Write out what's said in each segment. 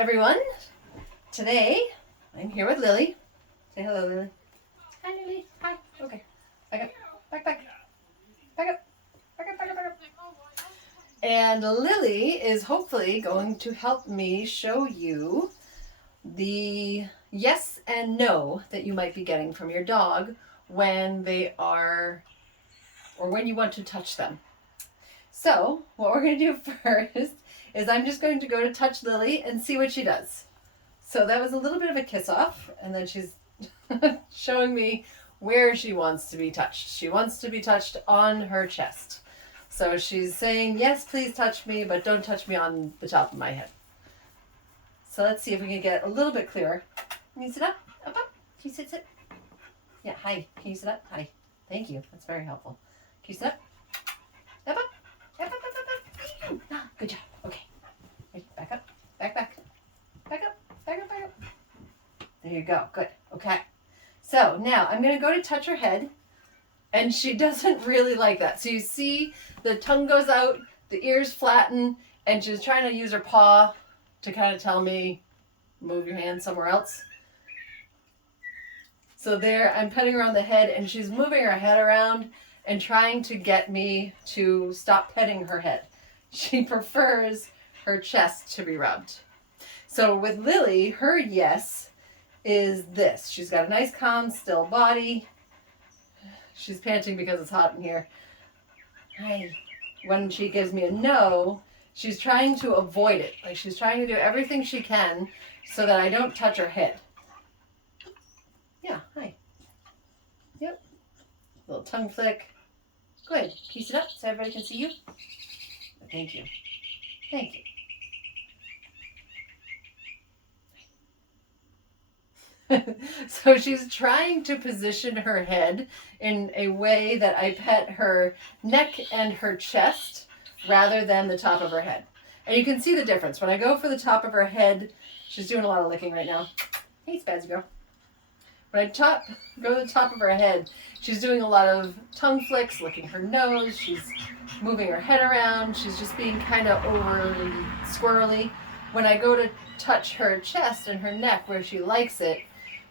everyone. Today I'm here with Lily. Say hello, Lily. Hi, Lily. Hi. Okay. Back up. Back. Back up. Back up. And Lily is hopefully going to help me show you the yes and no that you might be getting from your dog when they are, or when you want to touch them. So what we're going to do first is I'm just going to go to touch Lily and see what she does. So that was a little bit of a kiss off, and then she's showing me where she wants to be touched. She wants to be touched on her chest. So she's saying, yes, please touch me, but don't touch me on the top of my head. So let's see if we can get a little bit clearer. Can you sit up? Up. Can you sit? Yeah, hi. Can you sit up? Hi. Thank you. That's very helpful. Can you sit up? Up. Ah, good job. Okay. Back up. Back up. There you go. Good. Okay. So now I'm going to go to touch her head, and she doesn't really like that. So you see the tongue goes out, the ears flatten, and she's trying to use her paw to kind of tell me, move your hand somewhere else. So there, I'm petting her on the head, and she's moving her head around and trying to get me to stop petting her head. She prefers her chest to be rubbed. So with Lily, her yes is this. She's got a nice, calm, still body. She's panting because it's hot in here. Hi. When she gives me a no, she's trying to avoid it. Like she's trying to do everything she can so that I don't touch her head. Yeah, hi. Yep. Little tongue flick. Good. Can you sit up so everybody can see you? Thank you. Thank you. So she's trying to position her head in a way that I pet her neck and her chest rather than the top of her head. And you can see the difference. When I go for the top of her head, she's doing a lot of licking right now. Hey, Spazzy girl. When I go to the top of her head, she's doing a lot of tongue flicks, licking her nose. She's moving her head around. She's just being kind of overly squirrely. When I go to touch her chest and her neck where she likes it,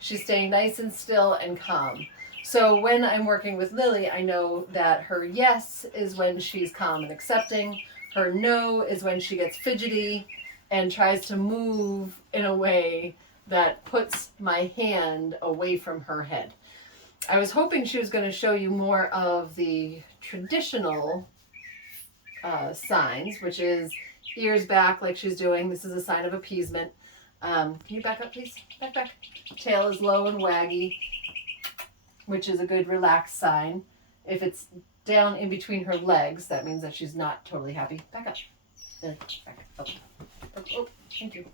she's staying nice and still and calm. So when I'm working with Lily, I know that her yes is when she's calm and accepting. Her no is when she gets fidgety and tries to move in a way that puts my hand away from her head. I was hoping she was going to show you more of the traditional signs, which is ears back like she's doing. This is a sign of appeasement. Can you back up, please? Back. Tail is low and waggy, which is a good relaxed sign. If it's down in between her legs, that means that she's not totally happy. Back up. Back up. Oh, thank you.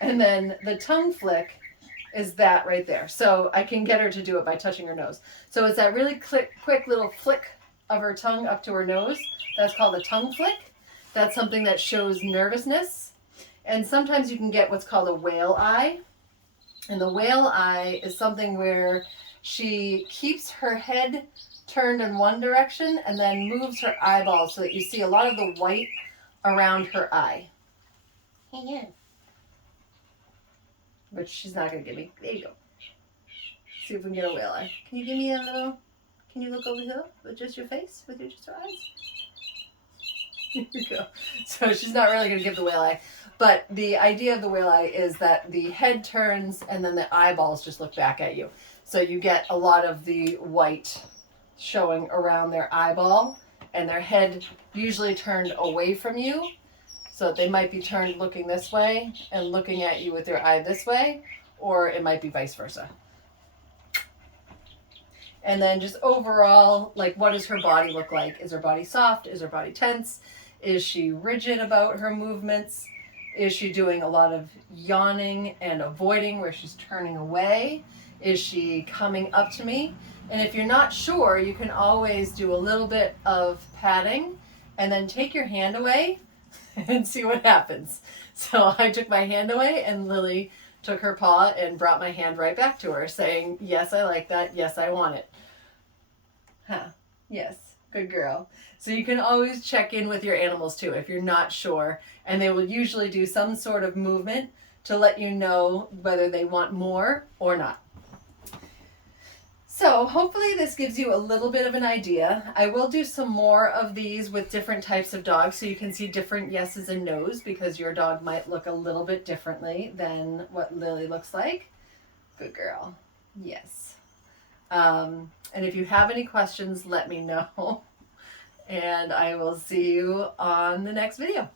And then the tongue flick is that right there. So I can get her to do it by touching her nose. So it's that really quick little flick of her tongue up to her nose. That's called a tongue flick. That's something that shows nervousness. And sometimes you can get what's called a whale eye. And the whale eye is something where she keeps her head turned in one direction and then moves her eyeballs so that you see a lot of the white around her eye. Yeah. Which she's not going to give me. There you go. See if we can get a whale eye. Can you give me a little, can you look over here with just your face, with just her eyes? Here you go. So she's not really going to give the whale eye. But the idea of the whale eye is that the head turns and then the eyeballs just look back at you. So you get a lot of the white showing around their eyeball and their head usually turned away from you. So they might be turned looking this way and looking at you with their eye this way, or it might be vice versa. And then just overall, like, what does her body look like? Is her body soft? Is her body tense? Is she rigid about her movements? Is she doing a lot of yawning and avoiding where she's turning away? Is she coming up to me? And if you're not sure, you can always do a little bit of patting and then take your hand away and see what happens. So I took my hand away and Lily took her paw and brought my hand right back to her saying, yes, I like that. Yes, I want it. Huh. Yes. Good girl. So you can always check in with your animals too if you're not sure, and they will usually do some sort of movement to let you know whether they want more or not. So hopefully this gives you a little bit of an idea. I will do some more of these with different types of dogs so you can see different yeses and nos, because your dog might look a little bit differently than what Lily looks like. Good girl. Yes. And if you have any questions, let me know. And I will see you on the next video.